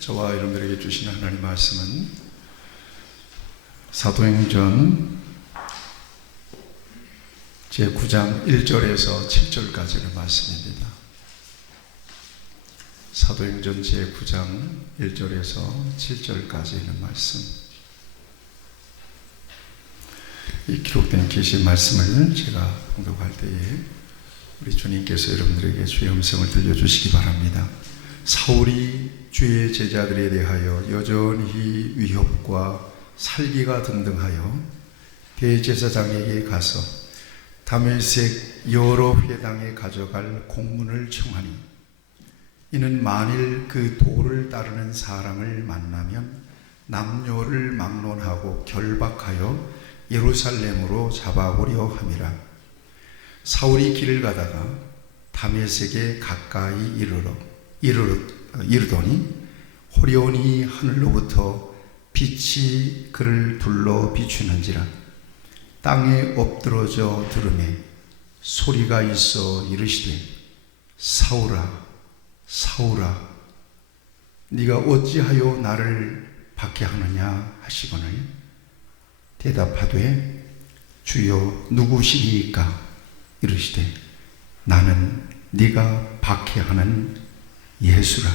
저와 여러분들에게 주신 하나님 말씀은 사도행전 제9장 1절에서 7절까지의 말씀입니다. 사도행전 제9장 1절에서 7절까지 있는 말씀. 이 기록된 계시 말씀을 제가 공독할 때에 우리 주님께서 여러분들에게 주의 음성을 들려주시기 바랍니다. 사울이 주의 제자들에 대하여 여전히 위협과 살기가 등등하여 대제사장에게 가서 다메섹 여러 회당에 가져갈 공문을 청하니, 이는 만일 그 도를 따르는 사람을 만나면 남녀를 막론하고 결박하여 예루살렘으로 잡아오려 함이라. 사울이 길을 가다가 다메섹에 가까이 이르더니 호련히 하늘로부터 빛이 그를 둘러 비추는지라. 땅에 엎드러져 들으매 소리가 있어 이르시되, 사울아 사울아 네가 어찌하여 나를 박해하느냐 하시거늘, 대답하되 주여 누구시니까? 이르시되, 나는 네가 박해하는 예수라.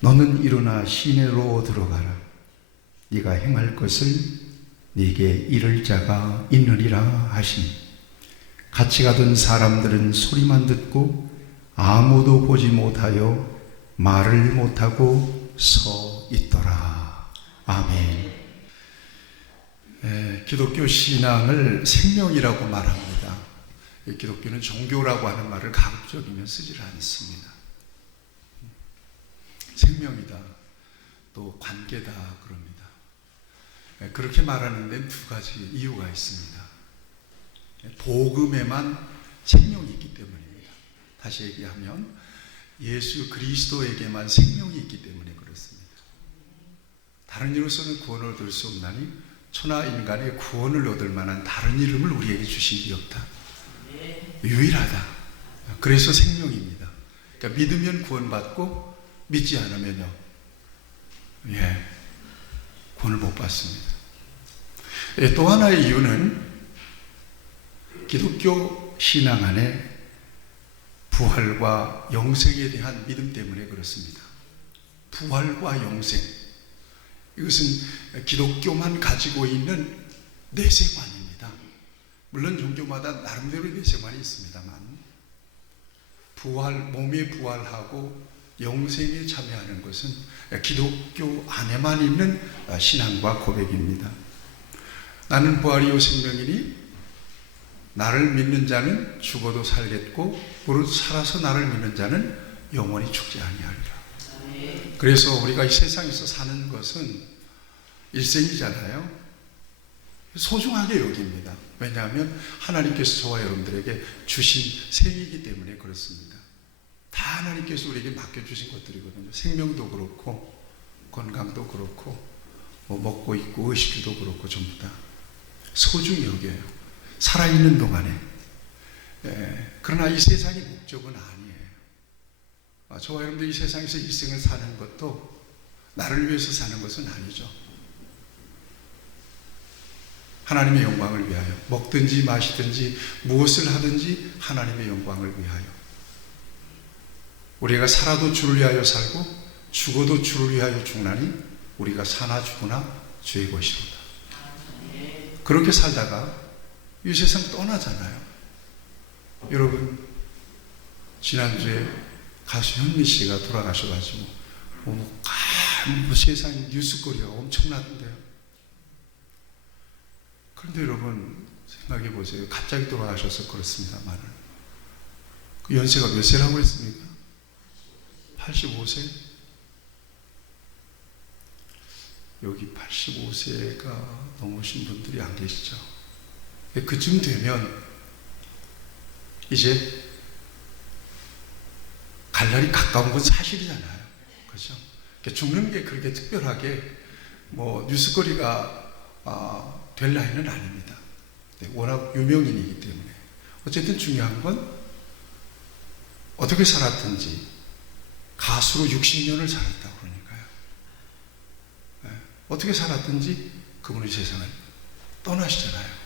너는 일어나 시내로 들어가라. 네가 행할 것을 네게 이를 자가 있느니라 하시니, 같이 가던 사람들은 소리만 듣고 아무도 보지 못하여 말을 못하고 서 있더라. 아멘. 기독교 신앙을 생명이라고 말합니다. 기독교는 종교라고 하는 말을 가급적이면 쓰질 않습니다. 생명이다, 또 관계다 그럽니다. 그렇게 말하는 데는 두 가지 이유가 있습니다. 복음에만 생명이 있기 때문입니다. 다시 얘기하면 예수 그리스도에게만 생명이 있기 때문에 그렇습니다. 다른 이로서는 구원을 얻을 수 없나니 천하 인간의 구원을 얻을 만한 다른 이름을 우리에게 주신 게 없다. 유일하다. 그래서 생명입니다. 그러니까 믿으면 구원받고 믿지 않으면요, 구원을 못 받습니다. 또 하나의 이유는 기독교 신앙 안에 부활과 영생에 대한 믿음 때문에 그렇습니다. 부활과 영생, 이것은 기독교만 가지고 있는 내세관입니다. 물론 종교마다 나름대로의 내세관이 있습니다만, 몸의 부활하고 영생에 참여하는 것은 기독교 안에만 있는 신앙과 고백입니다. 나는 부활이요 생명이니 나를 믿는 자는 죽어도 살겠고 무릇 살아서 나를 믿는 자는 영원히 죽지 아니하리라. 그래서 우리가 이 세상에서 사는 것은 일생이잖아요. 소중하게 여깁니다. 왜냐하면 하나님께서 저와 여러분들에게 주신 생이기 때문에 그렇습니다. 다 하나님께서 우리에게 맡겨주신 것들이거든요. 생명도 그렇고 건강도 그렇고 먹고 입고 의식주도 그렇고 전부 다 소중히 여겨요. 살아있는 동안에. 그러나 이 세상의 목적은 아니에요. 저와 여러분들 이 세상에서 일생을 사는 것도 나를 위해서 사는 것은 아니죠. 하나님의 영광을 위하여 먹든지 마시든지 무엇을 하든지 하나님의 영광을 위하여. 우리가 살아도 주를 위하여 살고 죽어도 주를 위하여 죽나니 우리가 사나 죽으나 주의 것이로다. 그렇게 살다가 이 세상 떠나잖아요. 여러분, 지난주에 가수 현미 씨가 돌아가셔가지고 세상 뉴스거리가 엄청나던데요. 그런데 여러분 생각해 보세요. 갑자기 돌아가셔서 그렇습니다만 그 연세가 몇 세라고 했습니까? 85세? 여기 85세가 넘으신 분들이 안 계시죠? 그쯤 되면 이제 갈 날이 가까운 건 사실이잖아요. 그렇죠? 죽는 게 그렇게 특별하게 뉴스거리가 될 나이는 아닙니다. 워낙 유명인이기 때문에. 어쨌든 중요한 건 어떻게 살았든지 가수로 60년을 살았다고 그러니까요. 어떻게 살았든지 그분이 세상을 떠나시잖아요.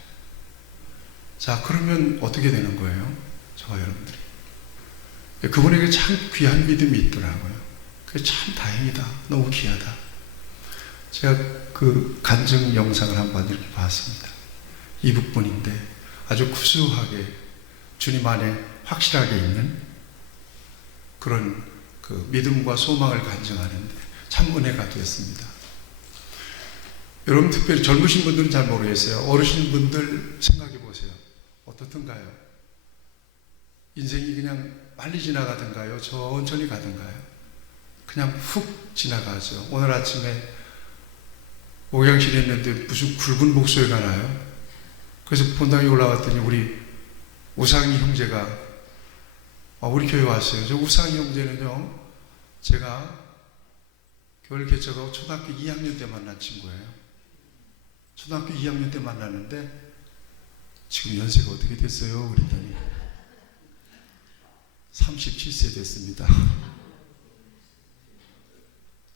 자, 그러면 어떻게 되는 거예요? 저와 여러분들이. 그분에게 참 귀한 믿음이 있더라고요. 그게 참 다행이다. 너무 귀하다. 제가 그 간증 영상을 한번 이렇게 봤습니다. 이북분인데 아주 구수하게 주님 안에 확실하게 있는 그런 그 믿음과 소망을 간증하는데 참 은혜가 되었습니다. 여러분, 특별히 젊으신 분들은 잘 모르겠어요. 어르신 분들 생각해 보세요. 어떻던가요? 인생이 그냥 빨리 지나가던가요? 천천히 가던가요? 그냥 훅 지나가죠. 오늘 아침에 목양실에 있는데 무슨 굵은 목소리가 나요. 그래서 본당에 올라갔더니 우리 우상희 형제가 우리 교회 왔어요. 저 우상희 형제는요, 제가 교회를 개척하고 초등학교 2학년 때 만난 친구예요. 초등학교 2학년 때 만났는데 지금 연세가 어떻게 됐어요? 그랬더니 37세 됐습니다.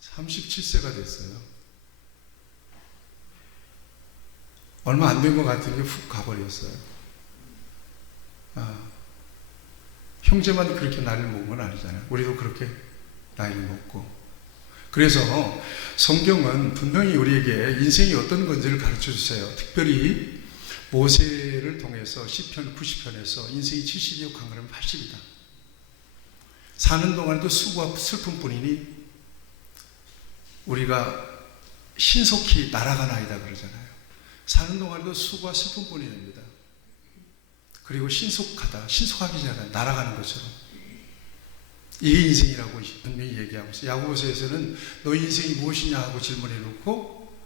37세가 됐어요. 얼마 안 된 것 같은 게 훅 가버렸어요. 형제만 그렇게 나이를 먹은 건 아니잖아요. 우리도 그렇게 나이를 먹고. 그래서 성경은 분명히 우리에게 인생이 어떤 건지를 가르쳐 주세요. 특별히 모세를 통해서 시편 90편에서 인생이 70이요 강건하면 80이다. 사는 동안에도 수고와 슬픔뿐이니 우리가 신속히 날아가나이다 그러잖아요. 사는 동안에도 수고와 슬픔뿐입니다. 그리고 신속하기 전에 날아가는 것처럼. 이게 인생이라고 분명히 얘기하고 있어요. 야고보서에서는 너 인생이 무엇이냐 하고 질문해 놓고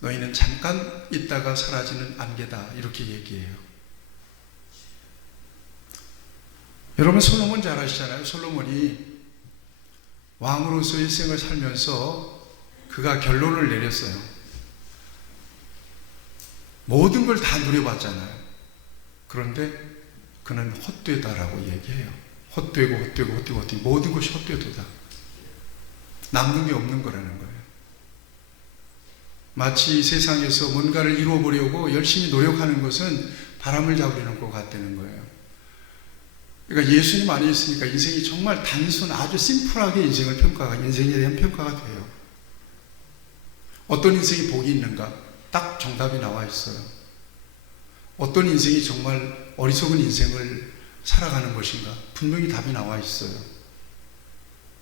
너희는 잠깐 있다가 사라지는 안개다 이렇게 얘기해요. 여러분, 솔로몬 잘 아시잖아요. 솔로몬이 왕으로서 일생을 살면서 그가 결론을 내렸어요. 모든 걸 다 누려봤잖아요. 그런데 그는 헛되다라고 얘기해요. 헛되고 모든 것이 헛되도다. 남는 게 없는 거라는 거예요. 마치 세상에서 뭔가를 이루어보려고 열심히 노력하는 것은 바람을 잡으려는 것 같다는 거예요. 그러니까 예수님 안에 있으니까 인생이 정말 아주 심플하게 인생에 대한 평가가 돼요. 어떤 인생이 복이 있는가? 딱 정답이 나와 있어요. 어떤 인생이 정말 어리석은 인생을 살아가는 것인가? 분명히 답이 나와 있어요.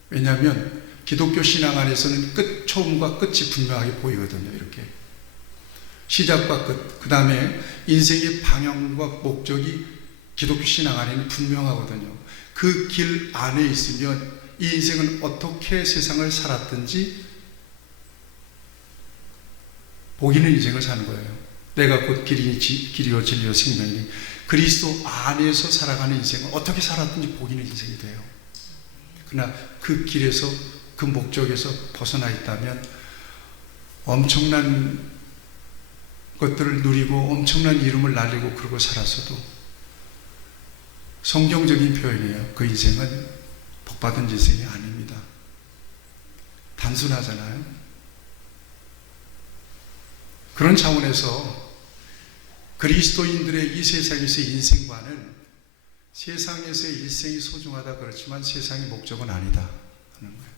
왜냐하면 기독교 신앙 안에서는 처음과 끝이 분명하게 보이거든요. 이렇게 시작과 끝, 그 다음에 인생의 방향과 목적이 기독교 신앙 안에는 분명하거든요. 그 길 안에 있으면 이 인생은 어떻게 세상을 살았든지 복 있는 인생을 사는 거예요. 내가 곧 길이요 진리요 생명이니 그리스도 안에서 살아가는 인생은 어떻게 살았든지 복 있는 인생이 돼요. 그러나 그 길에서 그 목적에서 벗어나 있다면 엄청난 것들을 누리고 엄청난 이름을 날리고 그러고 살았어도 성경적인 표현이에요. 그 인생은 복받은 인생이 아닙니다. 단순하잖아요. 그런 차원에서 그리스도인들의 이 세상에서의 인생관은 세상에서의 일생이 소중하다 그렇지만 세상의 목적은 아니다 하는 거예요.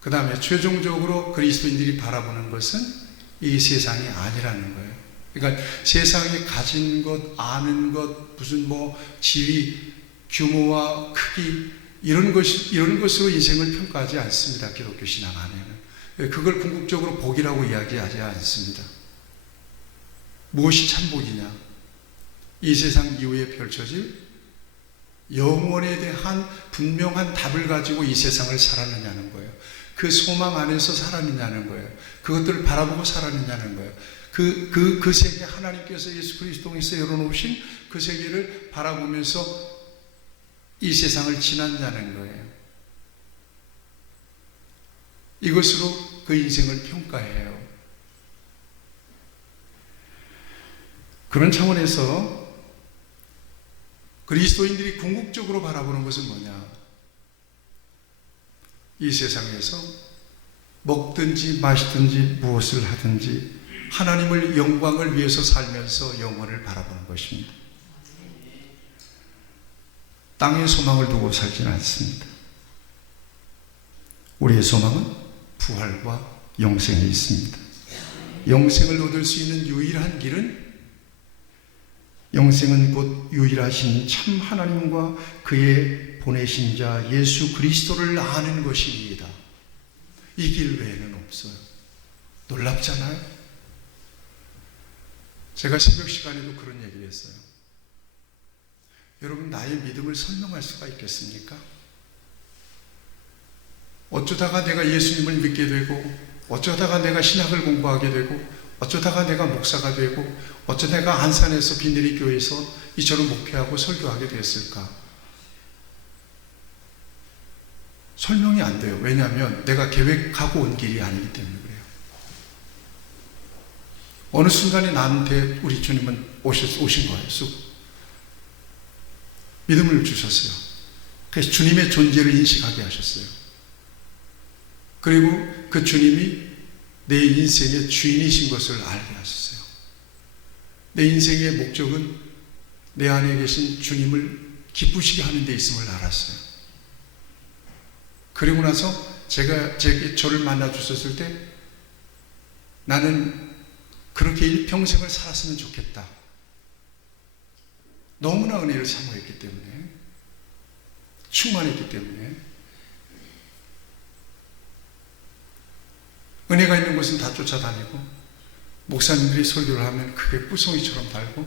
그 다음에 최종적으로 그리스도인들이 바라보는 것은 이 세상이 아니라는 거예요. 그러니까 세상에 가진 것, 아는 것, 무슨 지위, 규모와 크기 이런 것으로 인생을 평가하지 않습니다. 기독교 신앙 안에는. 그걸 궁극적으로 복이라고 이야기하지 않습니다. 무엇이 참 복이냐? 이 세상 이후에 펼쳐질 영원에 대한 분명한 답을 가지고 이 세상을 살았느냐는 거예요. 그 소망 안에서 살았느냐는 거예요. 그것들을 바라보고 살았느냐는 거예요. 그 세계, 하나님께서 예수 그리스도에서 열어놓으신 그 세계를 바라보면서 이 세상을 지났냐는 거예요. 이것으로 그 인생을 평가해요. 그런 차원에서 그리스도인들이 궁극적으로 바라보는 것은 뭐냐? 이 세상에서 먹든지 마시든지 무엇을 하든지 하나님을 영광을 위해서 살면서 영원을 바라보는 것입니다. 땅의 소망을 두고 살지는 않습니다. 우리의 소망은 부활과 영생에 있습니다. 영생을 얻을 수 있는 유일한 길은, 영생은 곧 유일하신 참 하나님과 그의 보내신 자 예수 그리스도를 아는 것입니다. 이 길 외에는 없어요. 놀랍잖아요. 제가 새벽 시간에도 그런 얘기를 했어요. 여러분, 나의 믿음을 설명할 수가 있겠습니까? 어쩌다가 내가 예수님을 믿게 되고, 어쩌다가 내가 신학을 공부하게 되고, 어쩌다가 내가 목사가 되고, 어쩌다가 내가 안산에서 비내리 교회에서 이처럼 목회하고 설교하게 됐을까? 설명이 안 돼요. 왜냐하면 내가 계획하고 온 길이 아니기 때문에 그래요. 어느 순간에 나한테 우리 주님은 오신 거예요. 쑥 믿음을 주셨어요. 그래서 주님의 존재를 인식하게 하셨어요. 그리고 그 주님이 내 인생의 주인이신 것을 알게 하셨어요. 내 인생의 목적은 내 안에 계신 주님을 기쁘시게 하는 데 있음을 알았어요. 그리고 나서 저를 만나 주셨을 때 나는 그렇게 일평생을 살았으면 좋겠다. 너무나 은혜를 사모했기 때문에, 충만했기 때문에, 은혜가 있는 곳은 다 쫓아다니고, 목사님들이 설교를 하면 그게 뿌송이처럼 달고,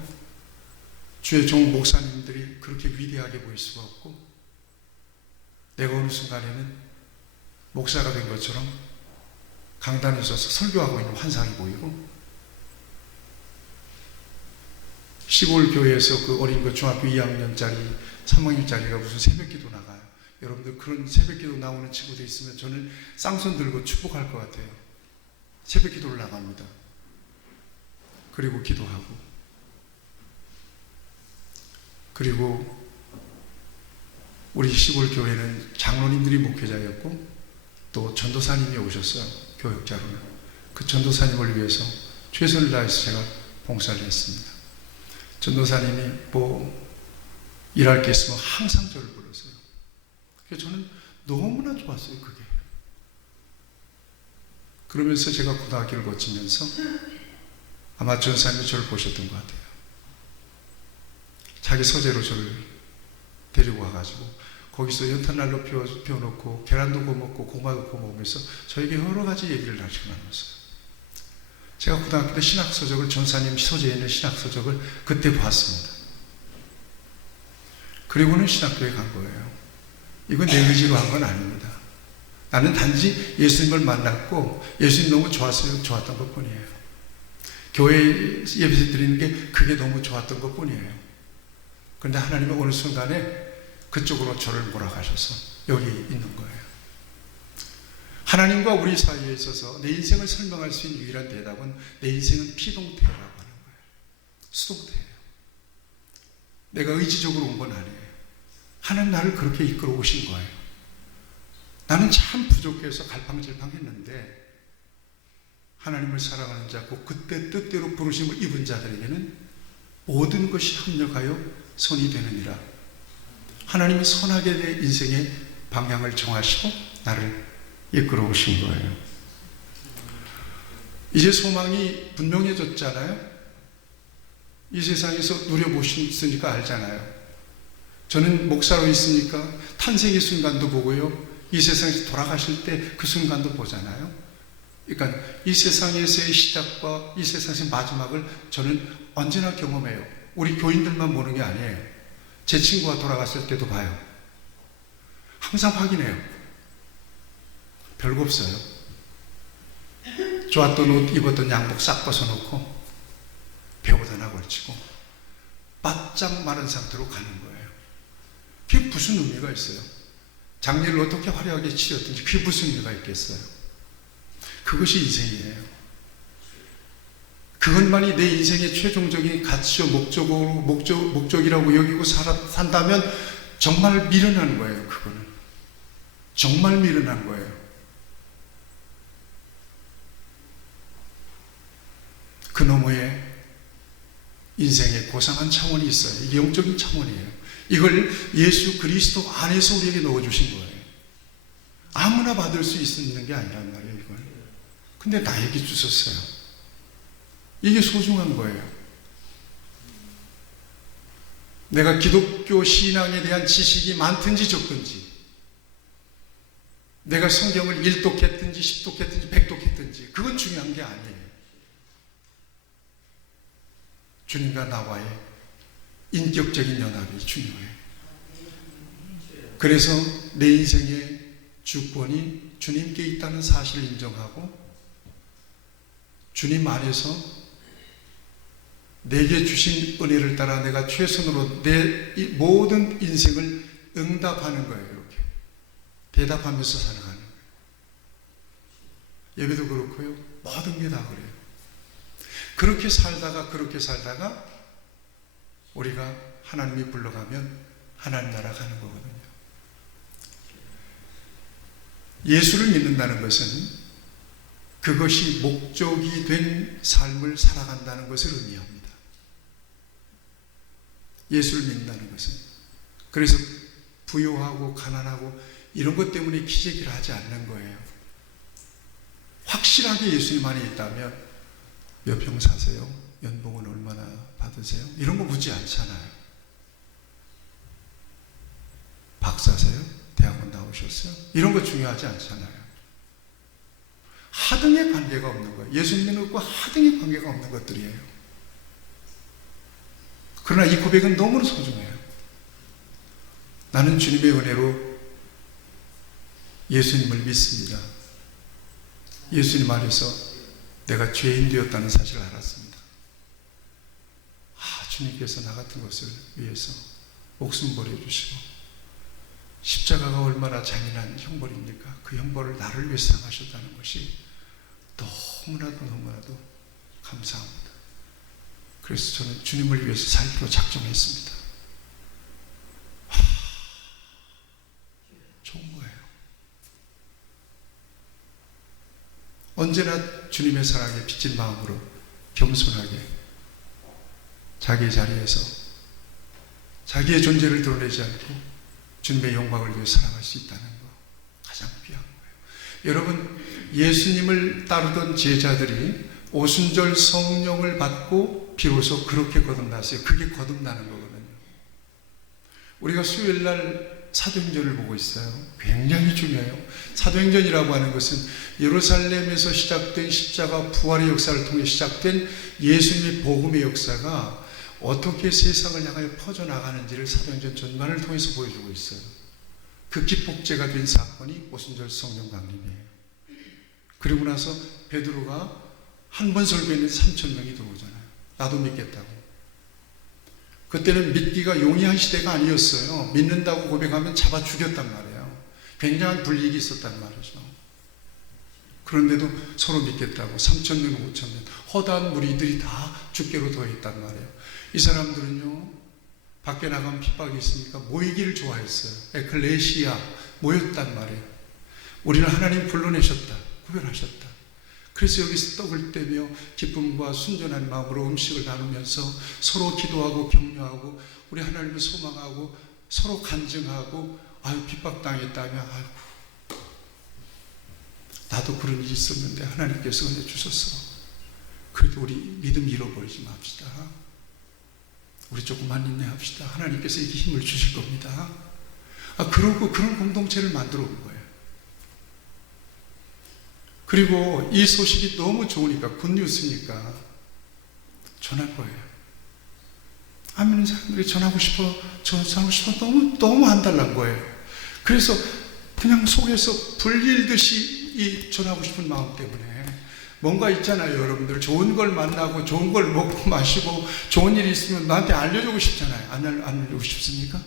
주의 종 목사님들이 그렇게 위대하게 보일 수가 없고, 내가 어느 순간에는 목사가 된 것처럼 강단에 서서 설교하고 있는 환상이 보이고, 시골 교회에서 그 어린 그 중학교 2학년짜리, 3학년짜리가 무슨 새벽기도 나가요. 여러분들 그런 새벽기도 나오는 친구들 있으면 저는 쌍손 들고 축복할 것 같아요. 새벽기도를 나갑니다. 그리고 기도하고, 그리고 우리 시골 교회는 장로님들이 목회자였고 또 전도사님이 오셨어요. 교역자로는. 그 전도사님을 위해서 최선을 다해서 제가 봉사를 했습니다. 전도사님이 뭐 일할 게 있으면 항상 저를 불렀어요. 그래서 저는 너무나 좋았어요. 그게. 그러면서 제가 고등학교를 거치면서 아마 전사님이 저를 보셨던 것 같아요. 자기 서재로 저를 데리고 와가지고 거기서 연탄난로 피워놓고 계란도 구워먹고 고구마도 구워먹으면서 저에게 여러 가지 얘기를 나눴어요. 제가 고등학교 때 신학서적을, 전사님 서재에 있는 신학서적을 그때 봤습니다. 그리고는 신학교에 간 거예요. 이건 내 의지로 한 건 아닙니다. 나는 단지 예수님을 만났고 예수님 너무 좋았던 것 뿐이에요. 교회 예배 드리는 게 그게 너무 좋았던 것 뿐이에요. 그런데 하나님은 어느 순간에 그쪽으로 저를 몰아가셔서 여기 있는 거예요. 하나님과 우리 사이에 있어서 내 인생을 설명할 수 있는 유일한 대답은 내 인생은 피동태라고 하는 거예요. 수동태예요. 내가 의지적으로 온 건 아니에요. 하나님 나를 그렇게 이끌어 오신 거예요. 나는 참 부족해서 갈팡질팡했는데 하나님을 사랑하는 자, 꼭 그때 뜻대로 부르심을 입은 자들에게는 모든 것이 합력하여 선이 되느니라. 하나님이 선하게 내 인생의 방향을 정하시고 나를 이끌어 오신 거예요. 이제 소망이 분명해졌잖아요. 이 세상에서 누려보셨으니까 알잖아요. 저는 목사로 있으니까 탄생의 순간도 보고요, 이 세상에서 돌아가실 때 그 순간도 보잖아요. 그러니까 이 세상에서의 시작과 이 세상에서의 마지막을 저는 언제나 경험해요. 우리 교인들만 보는 게 아니에요. 제 친구가 돌아갔을 때도 봐요. 항상 확인해요. 별거 없어요. 좋았던 옷, 입었던 양복 싹 벗어놓고 배우다나 걸치고 바짝 마른 상태로 가는 거예요. 그게 무슨 의미가 있어요? 장례를 어떻게 화려하게 치렀든지 그게 무슨 의미가 있겠어요? 그것이 인생이에요. 그것만이 내 인생의 최종적인 가치와 목적이라고 여기고 산다면 정말 미련한 거예요. 그거는 정말 미련한 거예요. 그 너머에 인생의 고상한 차원이 있어요. 이게 영적인 차원이에요. 이걸 예수 그리스도 안에서 우리에게 넣어주신 거예요. 아무나 받을 수 있는 게 아니란 말이에요, 이걸. 근데 나에게 주셨어요. 이게 소중한 거예요. 내가 기독교 신앙에 대한 지식이 많든지 적든지, 내가 성경을 1독했든지 10독했든지 100독했든지 그건 중요한 게 아니에요. 주님과 나와의 인격적인 연합이 중요해요. 그래서 내 인생의 주권이 주님께 있다는 사실을 인정하고 주님 안에서 내게 주신 은혜를 따라 내가 최선으로 내 모든 인생을 응답하는 거예요. 이렇게 대답하면서 살아가는 거예요. 예배도 그렇고요. 모든 게 다 그래요. 그렇게 살다가 우리가 하나님이 불러가면 하나님 나라 가는 거거든요. 예수를 믿는다는 것은 그것이 목적이 된 삶을 살아간다는 것을 의미합니다. 예수를 믿는다는 것은. 그래서 부유하고 가난하고 이런 것 때문에 기재기를 하지 않는 거예요. 확실하게 예수님 안에 있다면 몇 평 사세요? 연봉은 얼마나 받으세요? 이런 거 묻지 않잖아요. 박사세요? 대학원 나오셨어요? 이런 거 중요하지 않잖아요. 하등의 관계가 없는 거예요. 예수 믿는 것과 하등의 관계가 없는 것들이에요. 그러나 이 고백은 너무나 소중해요. 나는 주님의 은혜로 예수님을 믿습니다. 예수님 안에서 내가 죄인 되었다는 사실을 알았습니다. 주님께서 나 같은 것을 위해서 목숨 버려주시고 십자가가 얼마나 잔인한 형벌입니까? 그 형벌을 나를 위해서 당하셨다는 것이 너무나도 감사합니다. 그래서 저는 주님을 위해서 살기로 작정했습니다. 좋은 거예요. 언제나 주님의 사랑에 빚진 마음으로 겸손하게 자기의 자리에서 자기의 존재를 드러내지 않고 주님의 영광을 위해 살아갈 수 있다는 거 가장 귀한 거예요. 여러분, 예수님을 따르던 제자들이 오순절 성령을 받고 비로소 그렇게 거듭났어요. 그게 거듭나는 거거든요. 우리가 수요일날 사도행전을 보고 있어요. 굉장히 중요해요. 사도행전이라고 하는 것은 예루살렘에서 시작된 십자가 부활의 역사를 통해 시작된 예수님의 복음의 역사가 어떻게 세상을 향하여 퍼져나가는지를 사도행전 전반을 통해서 보여주고 있어요. 그 기폭제가 된 사건이 오순절 성령 강림이에요. 그리고 나서 베드로가 한 번 설교했는데 3,000명이 들어오잖아요. 나도 믿겠다고. 그때는 믿기가 용이한 시대가 아니었어요. 믿는다고 고백하면 잡아 죽였단 말이에요. 굉장한 불이익이 있었단 말이죠. 그런데도 서로 믿겠다고 3,000명, 5,000명 허다한 무리들이 다 주께로 더했단 말이에요. 이 사람들은요, 밖에 나가면 핍박이 있으니까 모이기를 좋아했어요. 에클레시아, 모였단 말이에요. 우리는 하나님 불러내셨다, 구별하셨다. 그래서 여기서 떡을 떼며 기쁨과 순전한 마음으로 음식을 나누면서 서로 기도하고 격려하고 우리 하나님을 소망하고 서로 간증하고, 아유 핍박당했다며, 아이고 나도 그런 일이 있었는데 하나님께서 은혜 주셨어. 그래도 우리 믿음 잃어버리지 맙시다. 우리 조금만 인내합시다. 하나님께서 이게 힘을 주실 겁니다. 그러고 그런 공동체를 만들어 온 거예요. 그리고 이 소식이 너무 좋으니까, 굿뉴스니까 전할 거예요. 아멘. 사람들이 전하고 싶어 너무 안달난 거예요. 그래서 그냥 속에서 불일듯이 전하고 싶은 마음 때문에 뭔가 있잖아요. 여러분들 좋은 걸 만나고 좋은 걸 먹고 마시고 좋은 일이 있으면 나한테 알려주고 싶잖아요. 안 알려주고 싶습니까?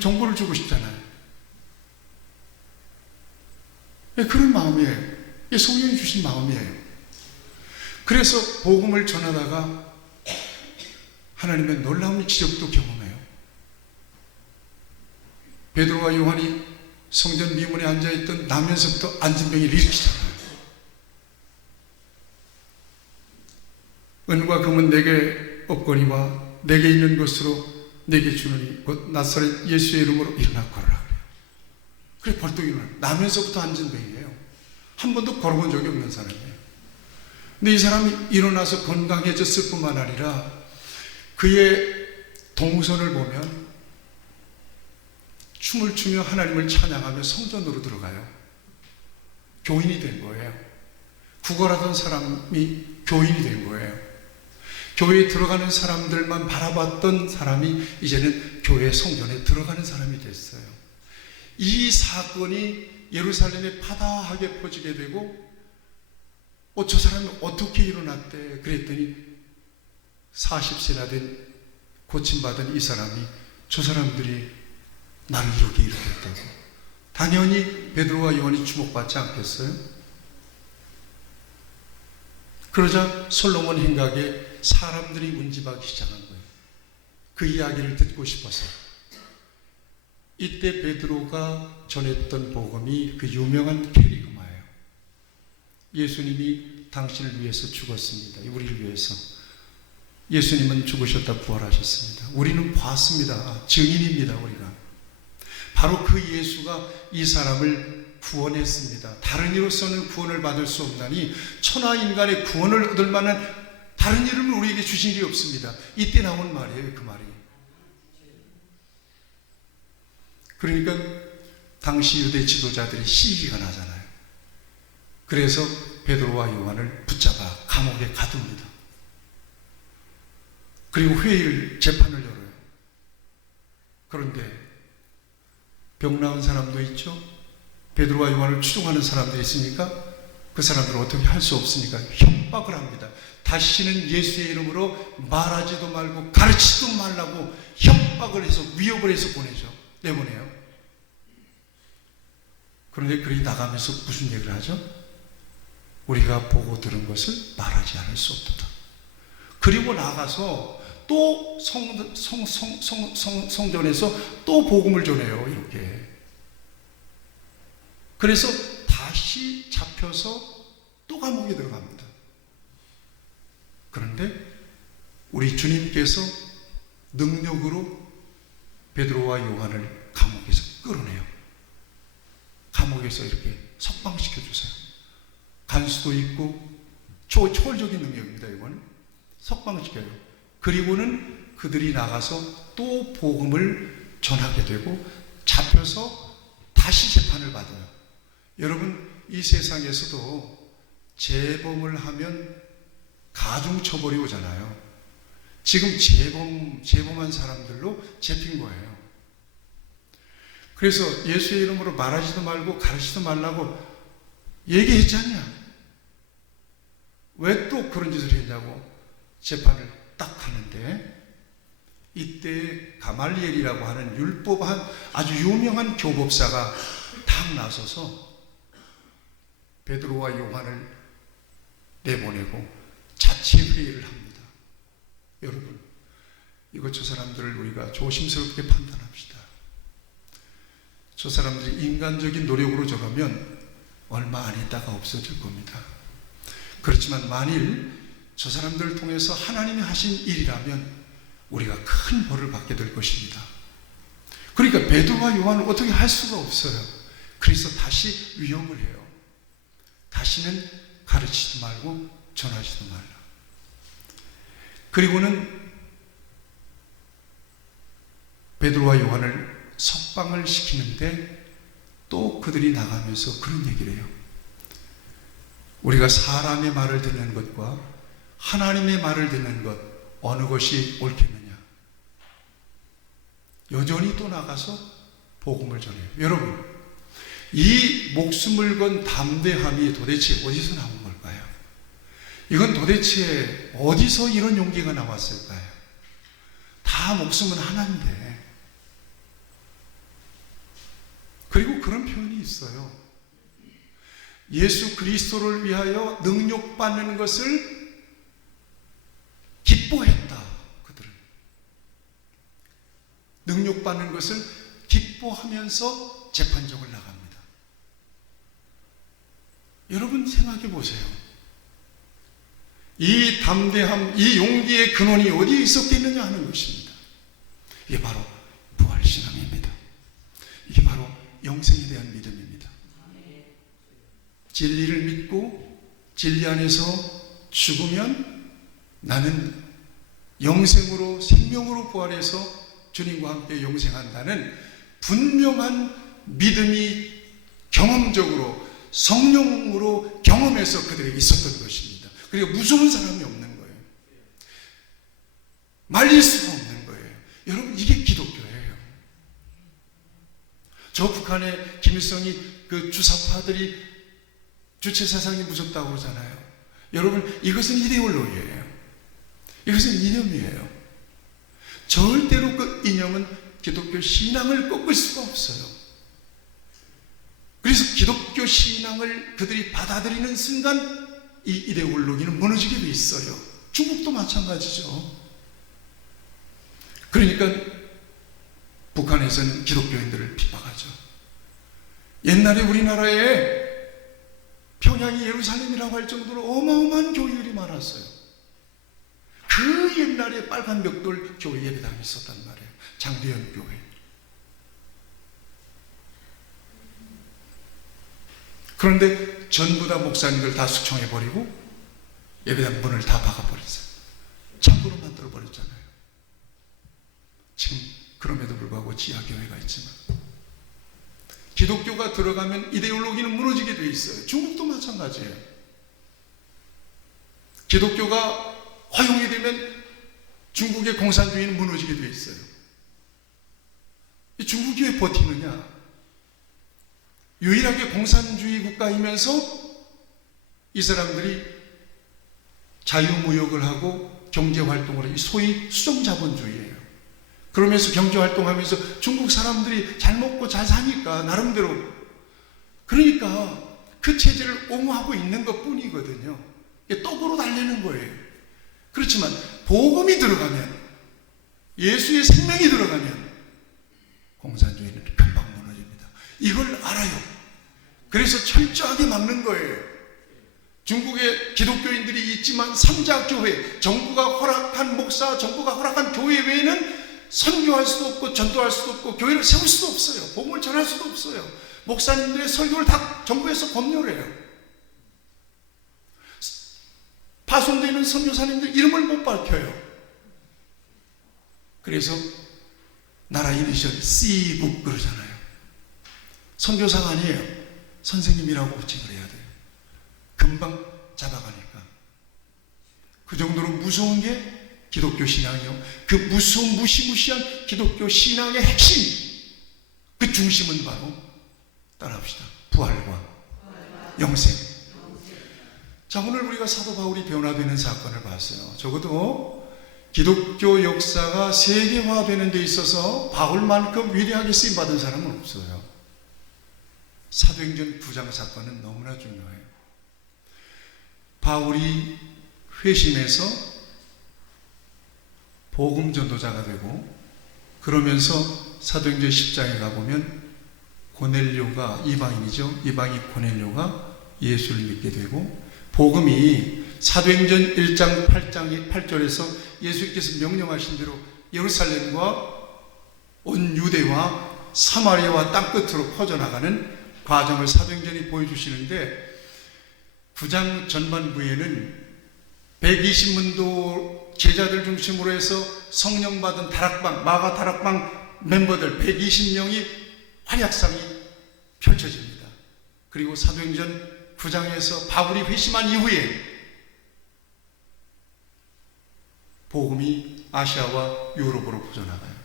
정보를 주고 싶잖아요. 그런 마음이에요. 이게 성령이 주신 마음이에요. 그래서 복음을 전하다가 하나님의 놀라운 기적도 경험해요. 베드로와 요한이 성전 미문에 앉아있던 나면서부터 앉은 병을 일으키잖아요. 은과 금은 내게 없거니와 내게 있는 것으로 내게 주느니 곧 나사렛 예수의 이름으로 일어나 걸어라 그래요. 그래 벌떡 일어나. 나면서부터 앉은 병이에요. 한 번도 걸어본 적이 없는 사람이에요. 근데 이 사람이 일어나서 건강해졌을 뿐만 아니라 그의 동선을 보면 춤을 추며 하나님을 찬양하며 성전으로 들어가요. 교인이 된 거예요. 구걸하던 사람이 교인이 된 거예요. 교회에 들어가는 사람들만 바라봤던 사람이 이제는 교회 성전에 들어가는 사람이 됐어요. 이 사건이 예루살렘에 파다하게 퍼지게 되고 저 사람이 어떻게 일어났대? 그랬더니 40세나 된 고침받은 이 사람이 저 사람들이 나를 이렇게 일으켰다고. 당연히 베드로와 요한이 주목받지 않겠어요? 그러자 솔로몬 행각에 사람들이 운집하기 시작한 거예요. 그 이야기를 듣고 싶어서. 이때 베드로가 전했던 복음이 그 유명한 캐리그마예요. 예수님이 당신을 위해서 죽었습니다. 우리를 위해서. 예수님은 죽으셨다 부활하셨습니다. 우리는 봤습니다. 증인입니다. 우리가. 바로 그 예수가 이 사람을 구원했습니다. 다른 이로서는 구원을 받을 수 없나니 천하 인간의 구원을 얻을 만한 다른 이름을 우리에게 주신 일이 없습니다. 이때 나온 말이에요. 그 말이. 그러니까 당시 유대 지도자들이 시기가 나잖아요. 그래서 베드로와 요한을 붙잡아 감옥에 가둡니다. 그리고 재판을 열어요. 그런데 병 나은 사람도 있죠. 베드로와 요한을 추종하는 사람들이 있으니까 그 사람들은 어떻게 할 수 없으니까 협박을 합니다. 다시는 예수의 이름으로 말하지도 말고 가르치지도 말라고 협박을 해서 위협을 해서 내보내요. 그런데 그들이 나가면서 무슨 얘기를 하죠? 우리가 보고 들은 것을 말하지 않을 수 없도다. 그리고 나가서 또 성전에서 또 복음을 전해요. 이렇게. 그래서 다시 잡혀서 또 감옥에 들어갑니다. 그런데 우리 주님께서 능력으로 베드로와 요한을 감옥에서 끌어내요. 감옥에서 이렇게 석방시켜 주세요. 간수도 있고 초월적인 능력입니다. 이거는 석방시켜요. 그리고는 그들이 나가서 또 복음을 전하게 되고 잡혀서 다시 재판을 받아요. 여러분, 이 세상에서도 재범을 하면 가중처벌이 오잖아요. 지금 재범한 사람들로 잡힌 거예요. 그래서 예수의 이름으로 말하지도 말고 가르치지도 말라고 얘기했잖냐. 왜 또 그런 짓을 했냐고 재판을 딱 하는데, 이때 가말리엘이라고 하는 율법한 아주 유명한 교법사가 딱 나서서 베드로와 요한을 내보내고 자체 회의를 합니다. 여러분, 저 사람들을 우리가 조심스럽게 판단합시다. 저 사람들이 인간적인 노력으로 저가면 얼마 안 있다가 없어질 겁니다. 그렇지만 만일 저 사람들을 통해서 하나님이 하신 일이라면 우리가 큰 벌을 받게 될 것입니다. 그러니까 베드로와 요한을 어떻게 할 수가 없어요. 그래서 다시 위협을 해요. 다시는 가르치지도 말고 전하지도 말라. 그리고는 베드로와 요한을 석방을 시키는데 또 그들이 나가면서 그런 얘기를 해요. 우리가 사람의 말을 듣는 것과 하나님의 말을 듣는 것, 어느 것이 옳겠느냐. 여전히 또 나가서 복음을 전해요. 여러분, 이 목숨을 건 담대함이 도대체 어디서 나온 걸까요? 이건 도대체 어디서 이런 용기가 나왔을까요? 다 목숨은 하나인데. 그리고 그런 표현이 있어요. 예수 그리스도를 위하여 능욕받는 것을 기뻐했다. 그들은 능욕받는 것을 기뻐하면서 재판정을 나갑니다. 여러분 생각해 보세요. 이 담대함, 이 용기의 근원이 어디에 있었겠느냐 하는 것입니다. 이게 바로 부활신앙입니다. 이게 바로 영생에 대한 믿음입니다. 진리를 믿고 진리 안에서 죽으면 나는 영생으로, 생명으로 부활해서 주님과 함께 영생한다는 분명한 믿음이 경험적으로 성령으로 경험해서 그들에게 있었던 것입니다. 그리고 무서운 사람이 없는 거예요. 말릴 수가 없는 거예요. 여러분, 이게 기독교예요. 저 북한의 김일성이 그 주사파들이 주체사상이 무섭다고 그러잖아요. 여러분, 이것은 이데올로기예요. 이것은 이념이에요. 절대로 그 이념은 기독교 신앙을 꺾을 수가 없어요. 그래서 기독교 신앙을 그들이 받아들이는 순간 이 이데올로기는 무너지게 돼 있어요. 중국도 마찬가지죠. 그러니까 북한에서는 기독교인들을 핍박하죠. 옛날에 우리나라에 평양이 예루살렘이라고 할 정도로 어마어마한 교회들이 많았어요. 그 옛날에 빨간 벽돌 교회 예배당이 있었단 말이에요. 장대현 교회. 그런데 전부 다 목사님들 다 숙청해버리고 예배당 문을 다 박아버렸어요. 창고로 만들어버렸잖아요. 지금 그럼에도 불구하고 지하교회가 있지만 기독교가 들어가면 이데올로기는 무너지게 돼 있어요. 중국도 마찬가지예요. 기독교가 허용이 되면 중국의 공산주의는 무너지게 돼 있어요. 중국이 왜 버티느냐? 유일하게 공산주의 국가이면서 이 사람들이 자유무역을 하고 경제활동을 하고 소위 수정자본주의예요. 그러면서 경제활동하면서 중국 사람들이 잘 먹고 잘 사니까 나름대로, 그러니까 그 체제를 옹호하고 있는 것 뿐이거든요. 떡으로 달래는 거예요. 그렇지만 복음이 들어가면, 예수의 생명이 들어가면 공산주의는 금방 무너집니다. 이걸 알아요. 그래서 철저하게 막는 거예요. 중국에 기독교인들이 있지만 삼자교회, 정부가 허락한 목사, 정부가 허락한 교회 외에는 선교할 수도 없고 전도할 수도 없고 교회를 세울 수도 없어요. 복음을 전할 수도 없어요. 목사님들의 설교를 다 정부에서 법률해요. 파손되는 선교사님들 이름을 못 밝혀요. 그래서 나라 이니셜 C국 그러잖아요. 선교사가 아니에요. 선생님이라고 호칭을 해야 돼요. 금방 잡아가니까. 그 정도로 무서운 게 기독교 신앙이요. 그 무서운 무시무시한 기독교 신앙의 핵심, 그 중심은 바로, 따라합시다, 부활과 영생. 자, 오늘 우리가 사도 바울이 변화되는 사건을 봤어요. 적어도 기독교 역사가 세계화되는 데 있어서 바울만큼 위대하게 쓰임받은 사람은 없어요. 사도행전 9장 사건은 너무나 중요해요. 바울이 회심해서 복음 전도자가 되고, 그러면서 사도행전 10장에 가보면 고넬료가, 이방인이죠. 이방인 고넬료가 예수를 믿게 되고, 복음이 사도행전 1장 8절에서 예수께서 명령하신 대로 예루살렘과 온 유대와 사마리아와 땅끝으로 퍼져나가는 과정을 사도행전이 보여주시는데, 9장 전반부에는 120문도 제자들 중심으로 해서 성령 받은 다락방, 마가 다락방 멤버들 120명이 활약상이 펼쳐집니다. 그리고 사도행전 9장에서 바울이 회심한 이후에 복음이 아시아와 유럽으로 퍼져나가요.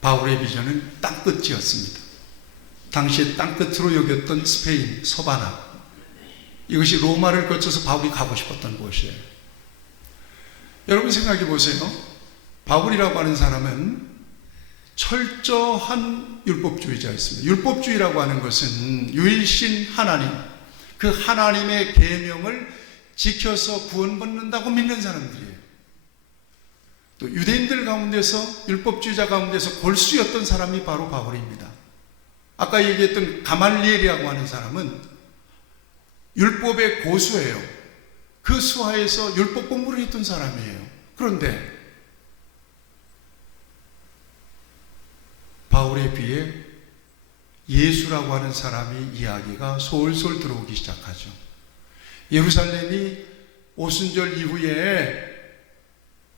바울의 비전은 땅끝이었습니다. 당시에 땅끝으로 여겼던 스페인, 서바나, 이것이 로마를 거쳐서 바울이 가고 싶었던 곳이에요. 여러분 생각해 보세요. 바울이라고 하는 사람은 철저한 율법주의자였습니다. 율법주의라고 하는 것은 유일신 하나님, 그 하나님의 계명을 지켜서 구원받는다고 믿는 사람들이에요. 또 유대인들 가운데서, 율법주의자 가운데서 골수였던 사람이 바로 바울입니다. 아까 얘기했던 가말리엘이라고 하는 사람은 율법의 고수예요. 그 수하에서 율법 공부를 했던 사람이에요. 그런데 바울에 비해 예수라고 하는 사람이 이야기가 솔솔 들어오기 시작하죠. 예루살렘이 오순절 이후에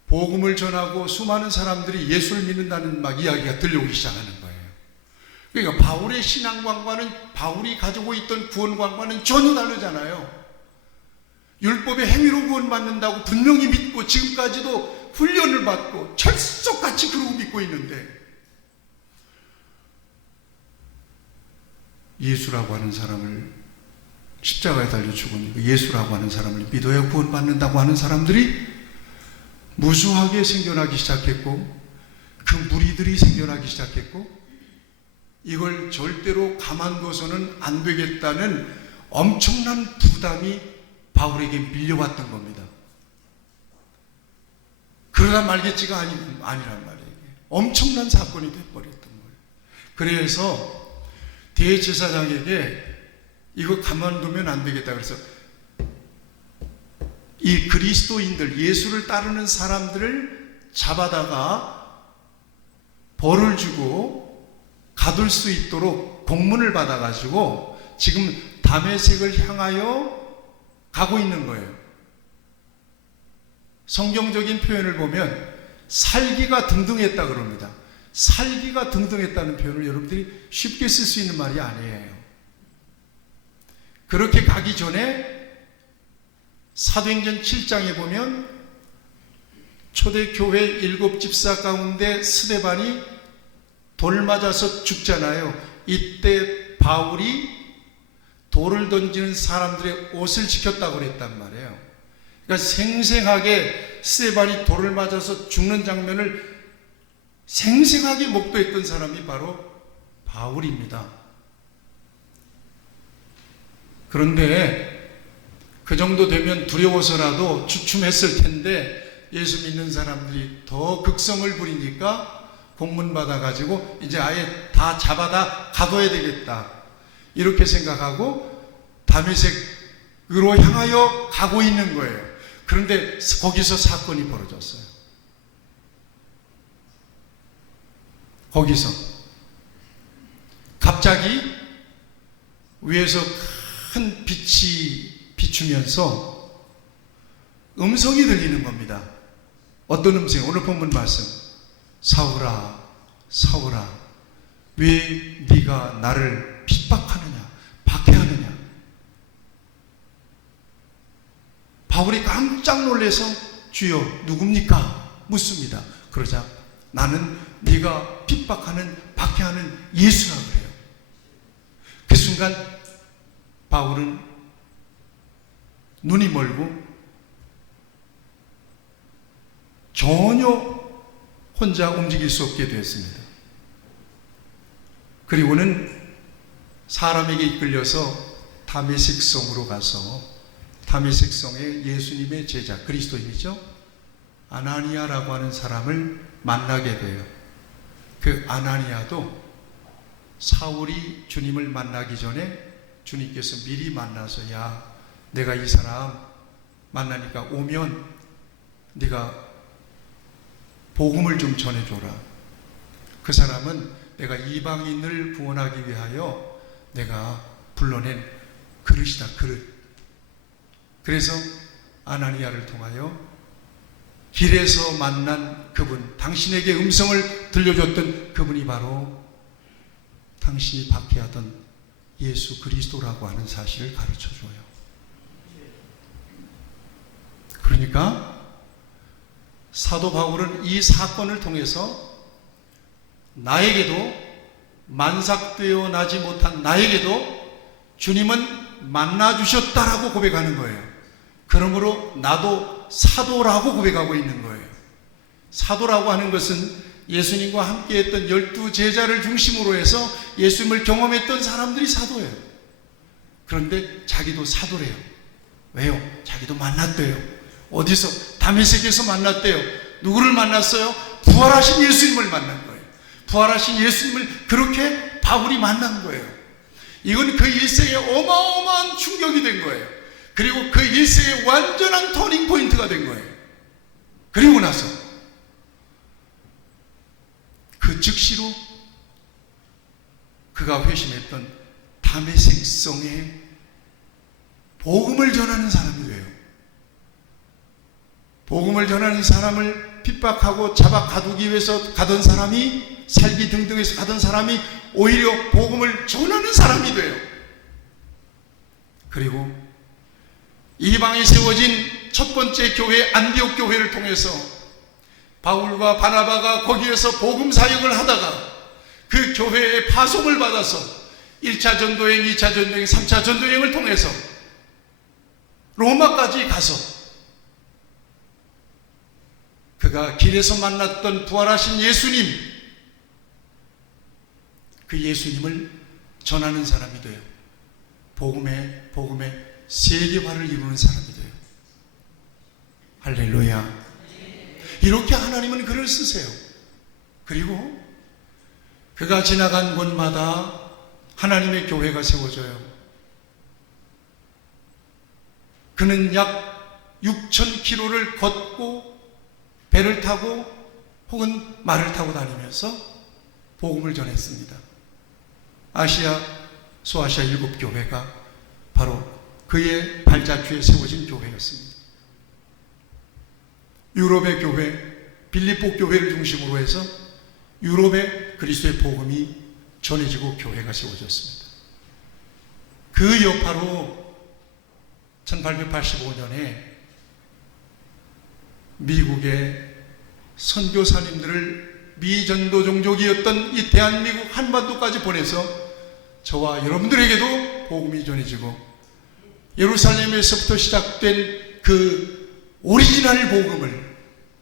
복음을 전하고 수많은 사람들이 예수를 믿는다는 막 이야기가 들려오기 시작하는 거예요. 그러니까 바울의 신앙관과는, 바울이 가지고 있던 구원관과는 전혀 다르잖아요. 율법의 행위로 구원받는다고 분명히 믿고 지금까지도 훈련을 받고 철석같이 그러고 믿고 있는데, 예수라고 하는 사람을, 십자가에 달려 죽은 예수라고 하는 사람을 믿어야 구원받는다고 하는 사람들이 무수하게 생겨나기 시작했고, 그 무리들이 생겨나기 시작했고, 이걸 절대로 가만둬서는 안 되겠다는 엄청난 부담이 바울에게 밀려왔던 겁니다. 그러다 말겠지가 아니란 말이에요. 엄청난 사건이 돼버렸던 거예요. 그래서 대제사장에게 이거 가만두면 안 되겠다 그래서 이 그리스도인들, 예수를 따르는 사람들을 잡아다가 벌을 주고 가둘 수 있도록 공문을 받아가지고 지금 다메섹을 향하여 가고 있는 거예요. 성경적인 표현을 보면 살기가 등등했다 그럽니다. 살기가 등등했다는 표현을 여러분들이 쉽게 쓸 수 있는 말이 아니에요. 그렇게 가기 전에 사도행전 7장에 보면 초대교회 7집사 가운데 스데반이 돌 맞아서 죽잖아요. 이때 바울이 돌을 던지는 사람들의 옷을 지켰다고 그랬단 말이에요. 그러니까 생생하게 스데반이 돌을 맞아서 죽는 장면을 생생하게 목도했던 사람이 바로 바울입니다. 그런데 그 정도 되면 두려워서라도 주춤했을 텐데 예수 믿는 사람들이 더 극성을 부리니까 공문 받아가지고 이제 아예 다 잡아다 가둬야 되겠다 이렇게 생각하고 다메섹으로 향하여 가고 있는 거예요. 그런데 거기서 사건이 벌어졌어요. 거기서 갑자기 위에서 큰 빛이 비추면서 음성이 들리는 겁니다. 어떤 음성? 오늘 본문 말씀. 사울아, 사울아, 왜 네가 나를 핍박하느냐, 박해하느냐. 바울이 깜짝 놀라서 주여 누굽니까? 묻습니다. 그러자 나는 네가 핍박하는, 박해하는 예수라 그래요. 그 순간 바울은 눈이 멀고 전혀 혼자 움직일 수 없게 되었습니다. 그리고는 사람에게 이끌려서 다메섹 성으로 가서 다메섹 성에 예수님의 제자, 그리스도인이죠, 아나니아라고 하는 사람을 만나게 돼요. 그 아나니아도 사울이 주님을 만나기 전에 주님께서 미리 만나서 야, 내가 이 사람 만나니까 오면 네가 복음을 좀 전해줘라. 그 사람은 내가 이방인을 구원하기 위하여 내가 불러낸 그릇이다, 그릇. 그래서 아나니아를 통하여 길에서 만난 그분, 당신에게 음성을 들려줬던 그분이 바로 당신이 박해하던 예수 그리스도라고 하는 사실을 가르쳐줘요. 그러니까 사도 바울은 이 사건을 통해서 나에게도, 만삭되어 나지 못한 나에게도 주님은 만나주셨다라고 고백하는 거예요. 그러므로 나도 사도라고 고백하고 있는 거예요. 사도라고 하는 것은 예수님과 함께 했던 12제자를 중심으로 해서 예수님을 경험했던 사람들이 사도예요. 그런데 자기도 사도래요. 왜요? 자기도 만났대요. 어디서? 다메섹에서 만났대요. 누구를 만났어요? 부활하신 예수님을 만난 거예요. 부활하신 예수님을 그렇게 바울이 만난 거예요. 이건 그 일생에 어마어마한 충격이 된 거예요. 그리고 그 일생의 완전한 터닝 포인트가 된 거예요. 그리고 나서 그 즉시로 그가 회심했던 다메섹성에 복음을 전하는 사람이 돼요. 복음을 전하는 사람을 핍박하고 잡아 가두기 위해서 가던 사람이, 살기 등등해서 가던 사람이 오히려 복음을 전하는 사람이 돼요. 그리고 이방에 세워진 첫 번째 교회 안디옥 교회를 통해서 바울과 바나바가 거기에서 복음 사역을 하다가 그 교회의 파송을 받아서 1차 전도행, 2차 전도행, 3차 전도행을 통해서 로마까지 가서 그가 길에서 만났던 부활하신 예수님, 그 예수님을 전하는 사람이 돼요. 복음의 세계화를 이루는 사람이 돼요. 할렐루야. 이렇게 하나님은 그를 쓰세요. 그리고 그가 지나간 곳마다 하나님의 교회가 세워져요. 그는 약 6,000km를 걷고 배를 타고 혹은 말을 타고 다니면서 복음을 전했습니다. 아시아, 소아시아 7교회가 바로 그의 발자취에 세워진 교회였습니다. 유럽의 교회, 빌립보 교회를 중심으로 해서 유럽의 그리스도의 복음이 전해지고 교회가 세워졌습니다. 그 여파로 1885년에 미국의 선교사님들을 미전도 종족이었던 이 대한민국 한반도까지 보내서 저와 여러분들에게도 복음이 전해지고 예루살렘에서부터 시작된 그 오리지널 복음을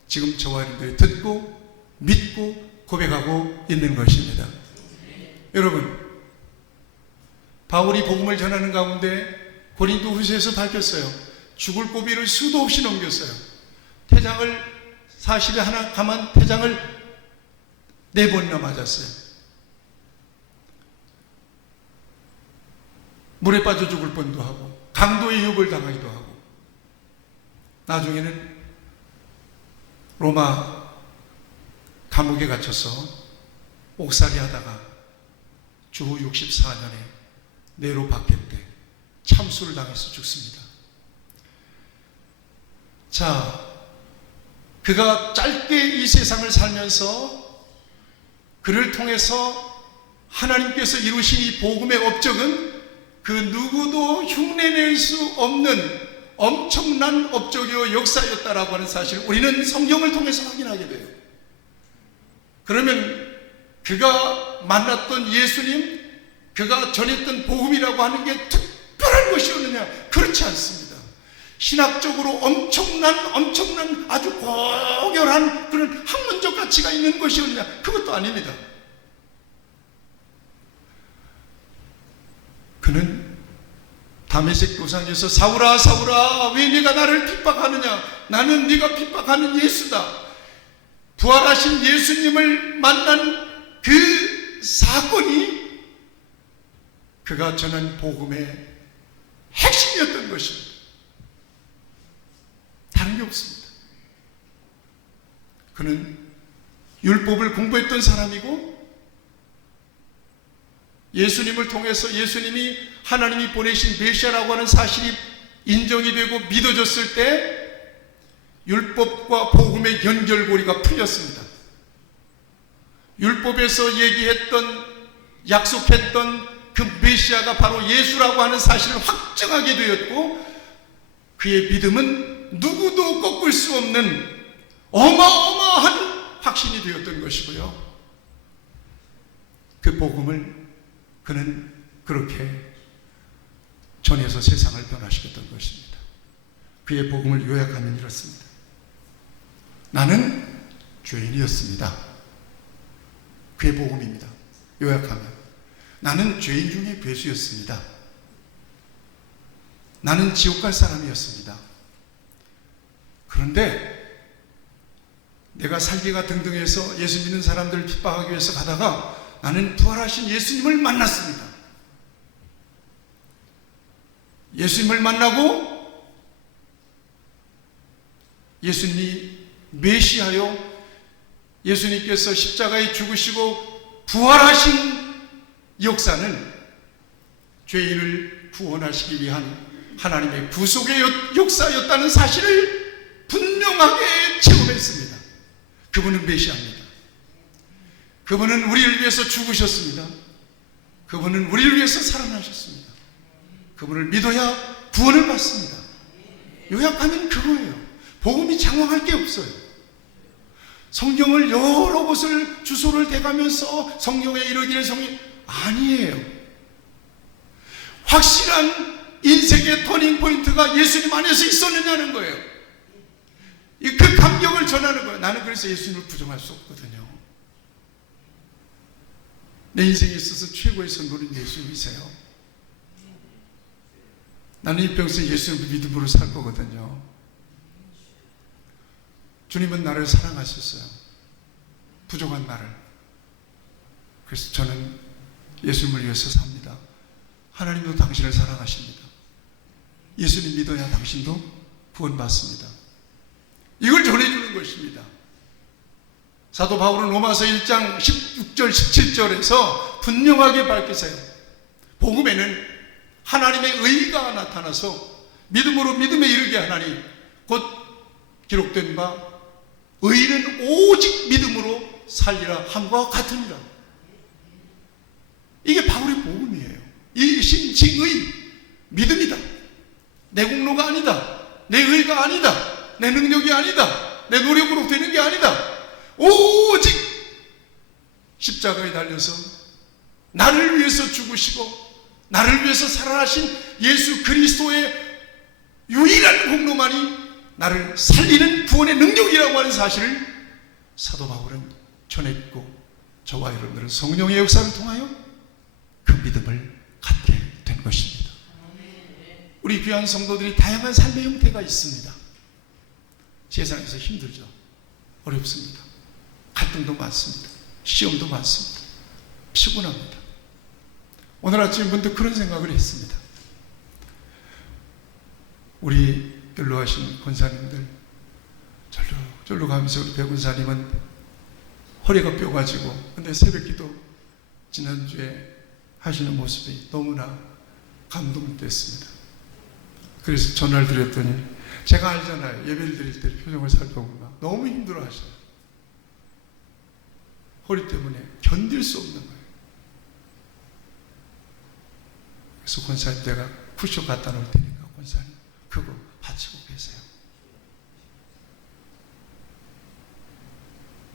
지금 저와 여러분들이 듣고 믿고 고백하고 있는 것입니다. 여러분, 바울이 복음을 전하는 가운데 고린도 후서에서 밝혔어요. 죽을 고비를 수도 없이 넘겼어요. 태장을 40에 하나 감한 태장을 4번이나 맞았어요. 물에 빠져 죽을 뻔도 하고 강도의 유혹을 당하기도 하고 나중에는 로마 감옥에 갇혀서 옥살이 하다가 주후 64년에 네로 박해 때 참수를 당해서 죽습니다. 자, 그가 짧게 이 세상을 살면서 그를 통해서 하나님께서 이루신 이 복음의 업적은 그 누구도 흉내낼 수 없는 엄청난 업적이요 역사였다라고 하는 사실을 우리는 성경을 통해서 확인하게 돼요. 그러면 그가 만났던 예수님, 그가 전했던 복음이라고 하는 게 특별한 것이었느냐? 그렇지 않습니다. 신학적으로 엄청난 아주 고결한 그런 학문적 가치가 있는 것이었느냐? 그것도 아닙니다. 그는 다메섹 도상에서 사울아 사울아 왜 네가 나를 핍박하느냐? 나는 네가 핍박하는 예수다. 부활하신 예수님을 만난 그 사건이 그가 전한 복음의 핵심이었던 것입니다. 다른 게 없습니다. 그는 율법을 공부했던 사람이고 예수님을 통해서 예수님이 하나님이 보내신 메시아라고 하는 사실이 인정이 되고 믿어졌을 때 율법과 복음의 연결고리가 풀렸습니다. 율법에서 얘기했던 약속했던 그 메시아가 바로 예수라고 하는 사실을 확정하게 되었고 그의 믿음은 누구도 꺾을 수 없는 어마어마한 확신이 되었던 것이고요. 그 복음을 그는 그렇게 전해서 세상을 변화시켰던 것입니다. 그의 복음을 요약하면 이렇습니다. 나는 죄인이었습니다. 그의 복음입니다. 요약하면 나는 죄인 중에 괴수였습니다. 나는 지옥 갈 사람이었습니다. 그런데 내가 살기가 등등해서 예수 믿는 사람들을 핍박하기 위해서 가다가 나는 부활하신 예수님을 만났습니다. 예수님을 만나고 예수님이 메시아요, 예수님께서 십자가에 죽으시고 부활하신 역사는 죄인을 구원하시기 위한 하나님의 구속의 역사였다는 사실을 분명하게 체험했습니다. 그분은 메시아입니다. 그분은 우리를 위해서 죽으셨습니다. 그분은 우리를 위해서 살아나셨습니다. 그분을 믿어야 구원을 받습니다. 요약하면 그거예요. 복음이 장황할 게 없어요. 성경을 여러 곳을 주소를 대가면서 성경에 이러기를 성경 아니에요. 확실한 인생의 터닝 포인트가 예수님 안에서 있었느냐는 거예요. 그 감격을 전하는 거예요. 나는 그래서 예수님을 부정할 수 없거든요. 내 인생에 있어서 최고의 선물은 예수님이세요. 나는 이평생 예수님을 믿음으로 살 거거든요. 주님은 나를 사랑하셨어요. 부족한 나를. 그래서 저는 예수님을 위해서 삽니다. 하나님도 당신을 사랑하십니다. 예수님 믿어야 당신도 구원받습니다. 이걸 전해주는 것입니다. 사도 바울은 로마서 1장 16절 17절에서 분명하게 밝히세요. 복음에는 하나님의 의가 나타나서 믿음으로 믿음에 이르게 하나니 곧 기록된 바 의인은 오직 믿음으로 살리라 함과 같으니라. 이게 바울의 복음이에요. 이 신칭의 믿음이다. 내 공로가 아니다. 내 의가 아니다. 내 능력이 아니다. 내 노력으로 되는 게 아니다. 오직 십자가에 달려서 나를 위해서 죽으시고 나를 위해서 살아나신 예수 그리스도의 유일한 공로만이 나를 살리는 구원의 능력이라고 하는 사실을 사도 바울은 전했고, 저와 여러분들은 성령의 역사를 통하여 그 믿음을 갖게 된 것입니다. 우리 귀한 성도들이 다양한 삶의 형태가 있습니다. 세상에서 힘들죠. 어렵습니다. 갈등도 많습니다. 시험도 많습니다. 피곤합니다. 오늘 아침 문득 그런 생각을 했습니다. 우리 연로하신 권사님들 절로 가면서 우리 배 권사님은 허리가 뼈가지고, 근데 새벽기도 지난주에 하시는 모습이 너무나 감동됐습니다. 그래서 전화를 드렸더니 제가 알잖아요. 예배를 드릴 때 표정을 살펴보면 너무 힘들어 하셔요. 허리 때문에 견딜 수 없는 거예요. 그래서 권사님, 내가 쿠션 갖다 놓을 테니까 권사님 그거 받치고 계세요.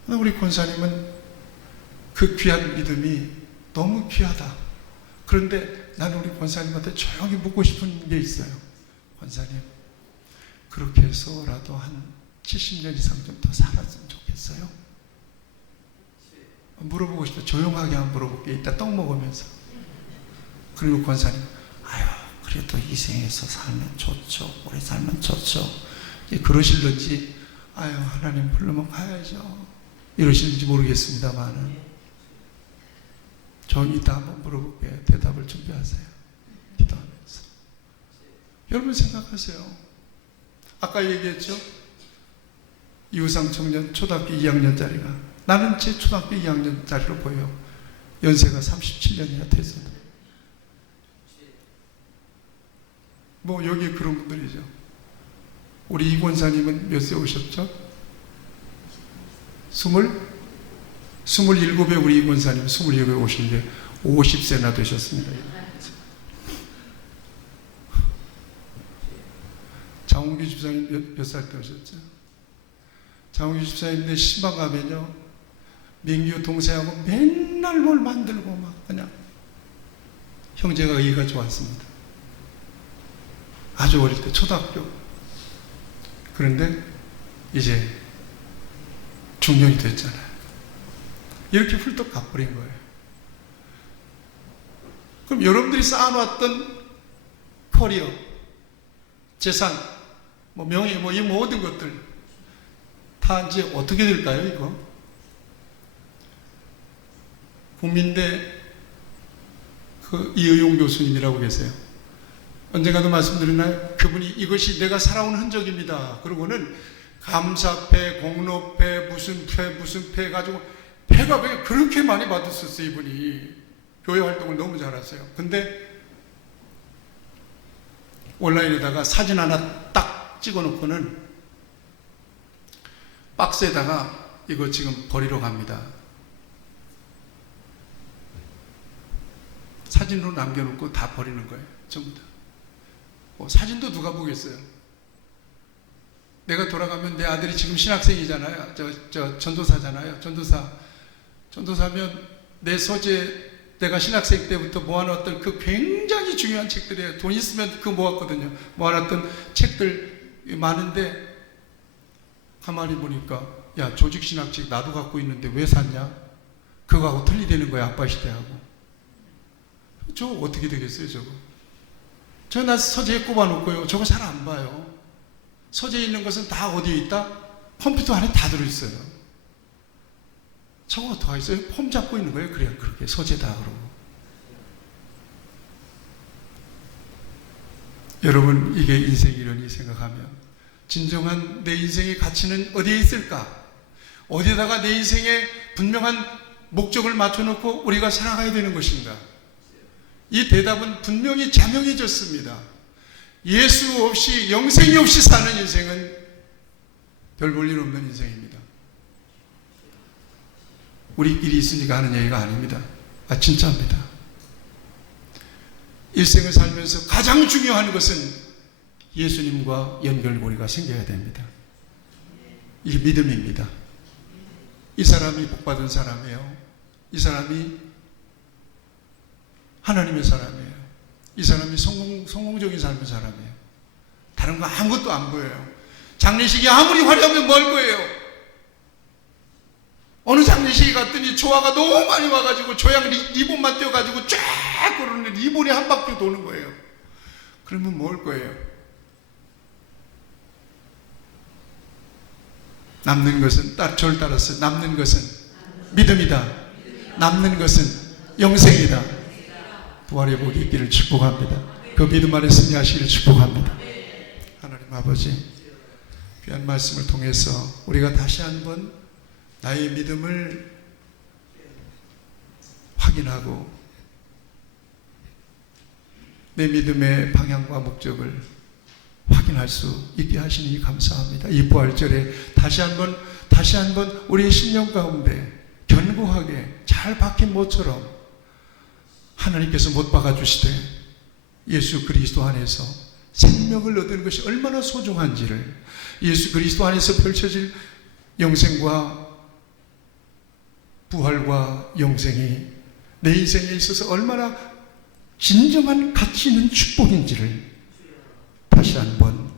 우리 권사님은 그 귀한 믿음이 너무 귀하다. 그런데 나는 우리 권사님한테 조용히 묻고 싶은 게 있어요. 권사님, 그렇게 해서라도 한 70년 이상 좀 더 살았으면 좋겠어요. 물어보고 싶어요. 조용하게 한번 물어볼게요. 이따 떡 먹으면서. 그리고 권사님, 아유, 그래도 이 생에서 살면 좋죠. 오래 살면 좋죠. 그러실런지, 아유, 하나님 부르면 가야죠. 이러시는지 모르겠습니다만은, 전 이따 한번 물어볼게요. 대답을 준비하세요. 기도하면서. 여러분 생각하세요. 아까 얘기했죠? 이우상 청년 초등학교 2학년짜리가, 나는 제 초등학교 2학년짜리로 보여요. 연세가 37년이나 됐어요. 뭐 여기 그런 분들이죠. 우리 이 권사님은 몇 세 오셨죠? 27에 우리 이 권사님 27에 오신데 50세나 되셨습니다. 장홍규 집사님 몇 살 때 오셨죠? 장홍규 집사님인데 신방 가면요, 민규 동생하고 맨날 뭘 만들고 막 그냥, 형제가 의가 좋았습니다. 아주 어릴 때 초등학교. 그런데 이제 중년이 됐잖아요. 이렇게 훌떡 가버린 거예요. 그럼 여러분들이 쌓아놨던 커리어, 재산, 뭐 명예, 뭐 이 모든 것들 다 이제 어떻게 될까요, 이거? 국민대 그 이의용 교수님이라고 계세요. 언젠가도 말씀드렸나요? 그분이 이것이 내가 살아온 흔적입니다. 그러고는 감사패, 공로패, 무슨 패 가지고 패가 왜 그렇게 많이 받았었어요. 이분이 교회 활동을 너무 잘하세요. 근데 온라인에다가 사진 하나 딱 찍어놓고는 박스에다가 이거 지금 버리러 갑니다. 사진으로 남겨놓고 다 버리는 거예요. 전부 다. 사진도 누가 보겠어요? 내가 돌아가면 내 아들이 지금 신학생이잖아요. 전도사잖아요. 전도사면 내 서재, 내가 신학생 때부터 모아놨던 그 굉장히 중요한 책들이에요. 돈 있으면 그거 모았거든요. 모아놨던 책들 많은데 가만히 보니까 야, 조직신학책 나도 갖고 있는데 왜 샀냐? 그거하고 틀리되는 거야. 아빠 시대하고. 저 어떻게 되겠어요, 저거? 저 나 서재에 꼽아놓고요. 저거 잘 안 봐요. 서재에 있는 것은 다 어디에 있다? 컴퓨터 안에 다 들어있어요. 저거 어떡하 있어요? 폼 잡고 있는 거예요. 그래요. 그렇게 서재다 그러고. 여러분, 이게 인생이려니 생각하면 진정한 내 인생의 가치는 어디에 있을까? 어디에다가 내 인생에 분명한 목적을 맞춰놓고 우리가 살아가야 되는 것인가? 이 대답은 분명히 자명해졌습니다. 예수 없이, 영생이 없이 사는 인생은 별 볼 일 없는 인생입니다. 우리끼리 있으니까 하는 얘기가 아닙니다. 진짜입니다. 일생을 살면서 가장 중요한 것은 예수님과 연결고리가 생겨야 됩니다. 이게 믿음입니다. 이 사람이 복받은 사람이에요. 이 사람이 하나님의 사람이에요. 이 사람이 성공적인 삶의 사람이에요. 다른 거 아무것도 안 보여요. 장례식이 아무리 화려하면 뭘 거예요? 어느 장례식에 갔더니 조화가 너무 많이 와가지고 조양 리본만 떼어가지고 쫙 그러는데 리본이 한 바퀴 도는 거예요. 그러면 뭘 거예요? 남는 것은 저를 따라서 남는 것은 믿음이다. 남는 것은 영생이다. 부활의 복이 있기를 축복합니다. 그 믿음 안에 승리하시기를 축복합니다. 하나님 아버지, 귀한 말씀을 통해서 우리가 다시 한번 나의 믿음을 확인하고 내 믿음의 방향과 목적을 확인할 수 있게 하시니 감사합니다. 이 부활절에 다시 한번 우리의 심령 가운데 견고하게 잘 박힌 모처럼 하나님께서 못 박아주시되 예수 그리스도 안에서 생명을 얻는 것이 얼마나 소중한지를, 예수 그리스도 안에서 펼쳐질 영생과 부활과 영생이 내 인생에 있어서 얼마나 진정한 가치 있는 축복인지를 다시 한번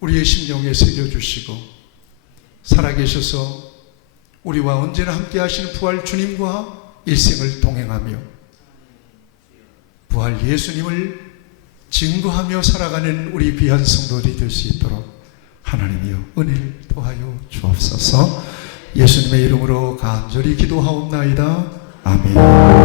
우리의 심령에 새겨주시고, 살아계셔서 우리와 언제나 함께 하시는 부활 주님과 일생을 동행하며 부활 예수님을 증거하며 살아가는 우리 귀한 성도들이 될 수 있도록 하나님이여 은혜를 더하여 주옵소서. 예수님의 이름으로 간절히 기도하옵나이다. 아멘.